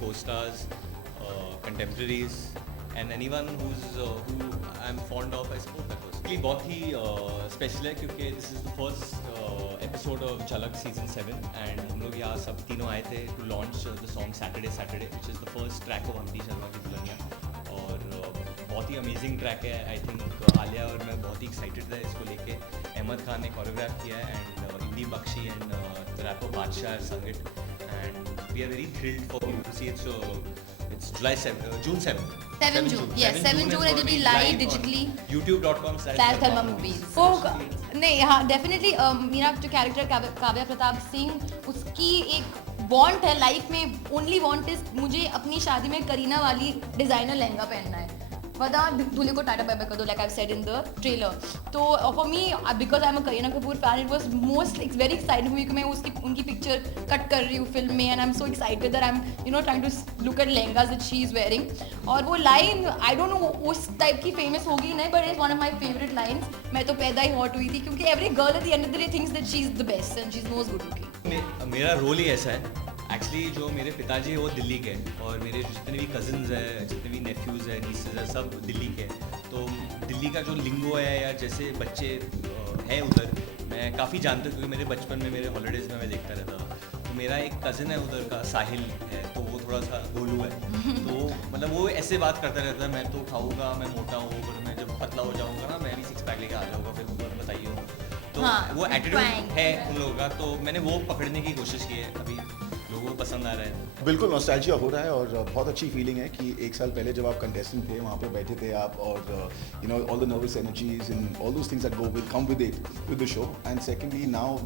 co-stars, contemporaries, and anyone who I'm fond of, I support that person. ये बहुत ही special है क्योंकि this is the first episode of Jhalak season 7 and हम लोग यहाँ सब तीनों आए थे to launch the song Saturday Saturday, which is the first track of Humpty Sharma की दुल्हनिया, और बहुत ही अमेजिंग ट्रैक है. आई थिंक आलिया और मैं बहुत ही एक्साइटेड था इसको लेके. अहमद खान ने कोरियोग्राफ किया है एंड इंदी Bakshi and rapper Badshah sung it, and we are very thrilled for you to see it. So it's June 7th. 7 June, yes, 7 June it will be live digitally. youtube.com/thelmamovies. वो नहीं, हाँ डेफिनेटली मेरा जो कैरेक्टर काव्या प्रताप सिंह, उसकी एक वांट है life में, only want is मुझे अपनी शादी में करीना वाली डिज़ाइनर लहंगा पहनना है. वरना दूल्हे को टाटा बाय बाय कर दो, like I said in the trailer. तो for me, because I am a Kareena Kapoor fan, it was most very exciting हुई कि मैं उनकी पिक्चर कट कर रही हूँ फिल्म में, and I am so excited that I am trying to look at lehengas that she is wearing. और वो लाइन आई डोंट नो उस टाइप की फेमस होगी नहीं, but is one of my favourite lines. मैं तो पैदा ही हॉट हुई थी क्योंकि every girl at the end of the day thinks that she is the best and she is most good looking. मेरा रोल ही ऐसा है एक्चुअली. जो मेरे पिताजी है वो दिल्ली के हैं और मेरे जितने भी कज़न्स हैं, जितने भी नेफ्यूज़ हैं, नीसेज हैं, सब दिल्ली के हैं. तो दिल्ली का जो लिंगो है या जैसे बच्चे हैं उधर, मैं काफ़ी जानता हूँ क्योंकि मेरे बचपन में मेरे हॉलीडेज़ में मैं देखता रहता था. तो मेरा एक कज़न है उधर का, साहिल है, तो वो थोड़ा सा गोलू है. तो मतलब वो ऐसे बात करता रहता है, मैं तो खाऊंगा, मैं मोटा हूँ, और मैं जब पतला हो जाऊँगा ना मैं भी 6 पैक लेके आ जाऊँगा, फिर बताइए. तो वो एटीट्यूड है उन लोगों का, तो मैंने वो पकड़ने की कोशिश की है. अभी लोगों को पसंद आ रहा है. बिल्कुल नॉस्टैल्जिया हो रहा है और बहुत अच्छी फीलिंग है कि एक साल पहले जब आप कंटेस्टेंट थे वहाँ पे बैठे थे आप, और you know all the nervous energies and all those things that go with come with it with the show. And secondly now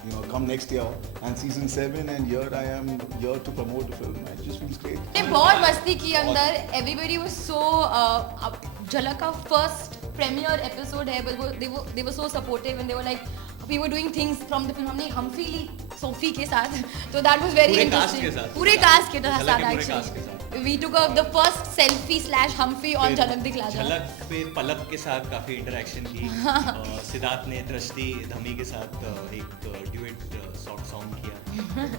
you know come next year and season 7 and here I am here to promote the film. It just feels great. ने बहुत मस्ती की अंदर. Everybody was so झलक का first premiere episode है, but they were so supportive and they were like we were doing things from the film. हमने Humphrey ली Sophie के साथ, तो that was very interesting. पूरे कास्ट के साथ actually we took up the first selfie / Humphrey on झलक दिखला जा. झलक पे पलक के साथ काफी इंटरेक्शन की. सिद्धार्थ ने दृष्टि धमी के साथ एक ड्यूएट सॉन्ग किया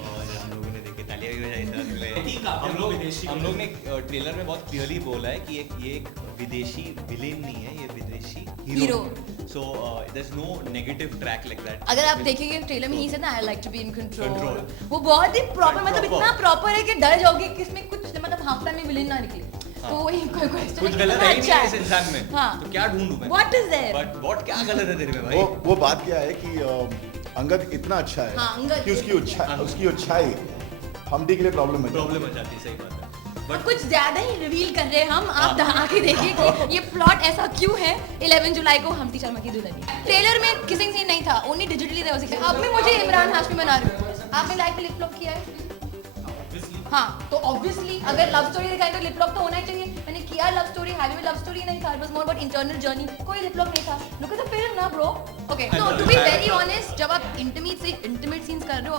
और हम लोगों ने देखे तालियां भी बजाई. हम लोग ने ट्रेलर में बहुत क्लियरली बोला है कि ये एक विदेशी विलेन नहीं है, ये विदेशी hero. So there's no negative track like that. अगर आप देखेंगे ट्रेलर में ही से ना I like to be in control. वो बहुत ही प्रॉपर, मतलब इतना प्रॉपर है कि डर जाओगे कि इसमें कुछ मतलब हाफ टाइम में विलेन ना निकले. तो वही कोई क्वेश्चन कुछ गलत है ही नहीं इस इंसान में. तो क्या ढूंढूं मैं? What is there? But what क्या गलत है तेरे में भाई? वो बात क्या है कि अंगद इतना अच्छा है कि उसकी अच्छाई हम्टी के लिए प्रॉब्लम है. प्रॉब्लम हो जाती है, सही बात है. बट कुछ ज्यादा ही रिवील कर रहे हैं हम. आप आके देखिए कि ये प्लॉट ऐसा क्यों है. 11 जुलाई को हम्टी शर्मा की दुल्हनिया. ट्रेलर में किसिंग सीन नहीं था, ओनली डिजिटली था. अब मैं मुझे इमरान हाशमी बना रही हूँ. आपने लाइफ में लिप लॉक किया है? हाँ, तो ऑब्वियसली अगर लव स्टोरी दिखाई तो लिप लॉक तो होना ही चाहिए. मैंने किया लव स्टोरी, हैवी में लव स्टोरी नहीं था. It was more about internal journey. कोई लिप लॉक नहीं था. लुक एट द फिल्म ना ब्रो. ओके, तो टू बी वेरी ऑनेस्ट, जब आप इंटीमेट सीन्स कर रहे हो,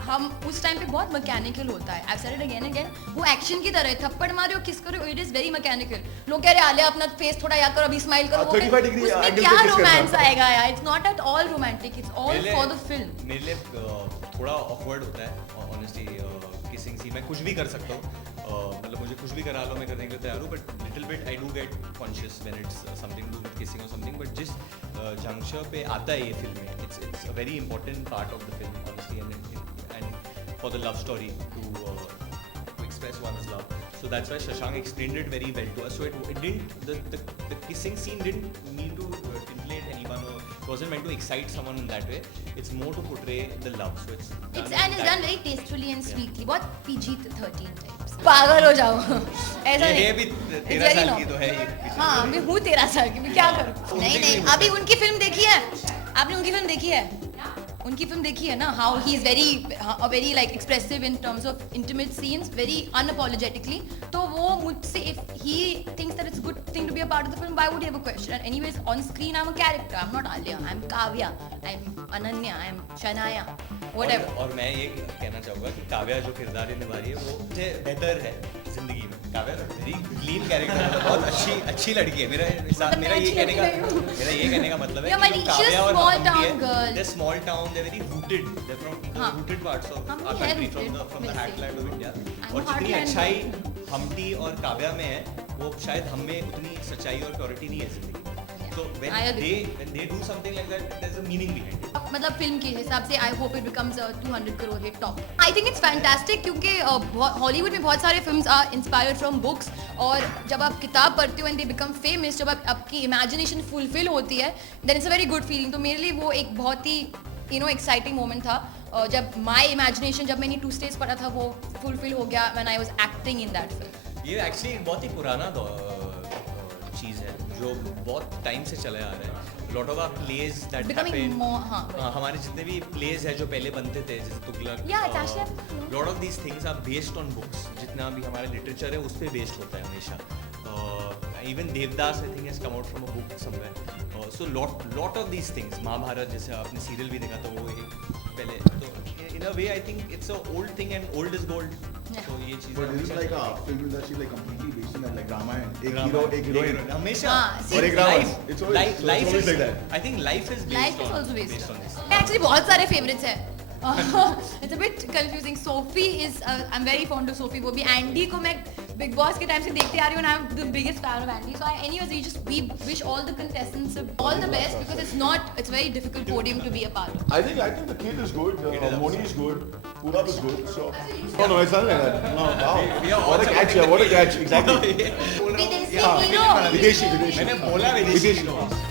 हम उस टाइम पे बहुत मैकेनिकल होता है. आई सेड इट अगेन वो एक्शन की तरह है. थप्पड़ मारे हो, किस करो, इट इज वेरी मैकेनिकल. लोग कह रहे आलिया अपना फेस थोड़ा या करो, अभी स्माइल करो. उसमें क्या रोमांस आएगा यार? It's not at all romantic, it's all for the film. मेरे लिए थोड़ा ऑकवर्ड होता है ऑनेस्टली किसिंग सीन. मैं कुछ भी कर सकता हूँ, मतलब मुझे कुछ भी करा लो, मैं करने के लिए तैयार हूँ. But little bit I do get conscious when it's something to with kissing और समथिंग. बट जिस जंक्शन पे आता है ये फिल्म में, it's a very important part of the film honestly, and for the love story to express one's love. So that's why Shashank explained it very well to us. So it didn't, the kissing scene didn't need to titillate anyone, or it wasn't meant to excite someone in that way. It's more to portray the love. So it's done very tastefully and sweetly. बहुत PG-13 types. पागल हो जाओ. ऐसा नहीं. ये भी 13 साल की तो है ये. हाँ, मैं हूँ 13 साल की, मैं क्या करूँ? नहीं, अभी उनकी फिल्म देखी है? आपने उनकी फिल्म देखी है? उनकी फिल्म देखी है ना, how he is very like expressive in terms of intimate scenes, very unapologetically. तो वो मुझसे, if he thinks that it's good thing to be a part of the film, why would he have a question? And anyways on screen I am a character, I am not Alia, I am Kavya, I am Ananya, I am Shanaya, whatever. और मैं ये कहना चाहूँगा कि काव्या जो किरदार निभा रही है वो मुझे बेहतर है जिंदगी में. काव्या वेरी क्लीन कैरेक्टर है, बहुत अच्छी लड़की है. मेरा ये कहने का मतलब है कि काव्या और Humpty, small town, they're very rooted. They're from the rooted parts of our country, from the heartland of India. और जितनी Heartland. अच्छाई हमटी और काव्या में है वो शायद हम में उतनी सच्चाई और प्योरिटी नहीं है जिंदगी में. So I agree. when they do something like that, there's a meaning behind it. मतलब फिल्म के हिसाब से I hope it becomes a 200 crore hit top. I think it's fantastic क्योंकि हॉलीवुड में बहुत सारे films are inspired from books और जब आप किताब पढ़ते हो एंड दे बिकम फेमस, जब आपकी इमेजिनेशन फुलफिल होती है then it's a very good feeling. तो मेरे लिए वो एक बहुत ही एक्साइटिंग मोमेंट था जब माई इमेजिनेशन, जब मैंने 2 स्टेज पढ़ा था वो फुलफिल हो गया when I was acting in that film. ये एक्चुअली बहुत ही पुराना चीज़ है जो बहुत टाइम से चले आ रहा है. Lot of our plays that Becoming more, हमारे जितने भी प्लेज है जो पहले बनते थे जैसे Tughlaq, Yeah, it's actually lot of these things are based on books. जितना भी हमारा लिटरेचर है उस पर बेस्ड होता है हमेशा. Even Devdas I think has come out from a book somewhere. So lot of these things, Mahabharat जैसे आपने सीरियल भी देखा तो वो एक पहले तो in a way I think it's a old thing and old is gold. तो ये चीज़ But this is like a film industry like completely based on that, like Ramayana. एक hero, एक heroine. हमेशा हाँ, और एक Ravan. It's always like that. I think life is Life is based also on based on this. Actually बहुत सारे favorites हैं. It's a bit confusing. Sophie is I'm very fond of Sophie. वो भी Andy को मैं Big Boss के time से देखते आ रही हूँ and I'm the biggest fan of Andy. So anyways we wish all the contestants all the best because it's very difficult podium to be a part of. I think the kid is good. Kid is Moni is good. Purab is good. So no, it's not like that. No, wow. We are What a also catch! Yeah, what a catch! Exactly. विदेशी हाँ, hero. विदेशी. मैंने बोला विदेशी विदेशी. hero.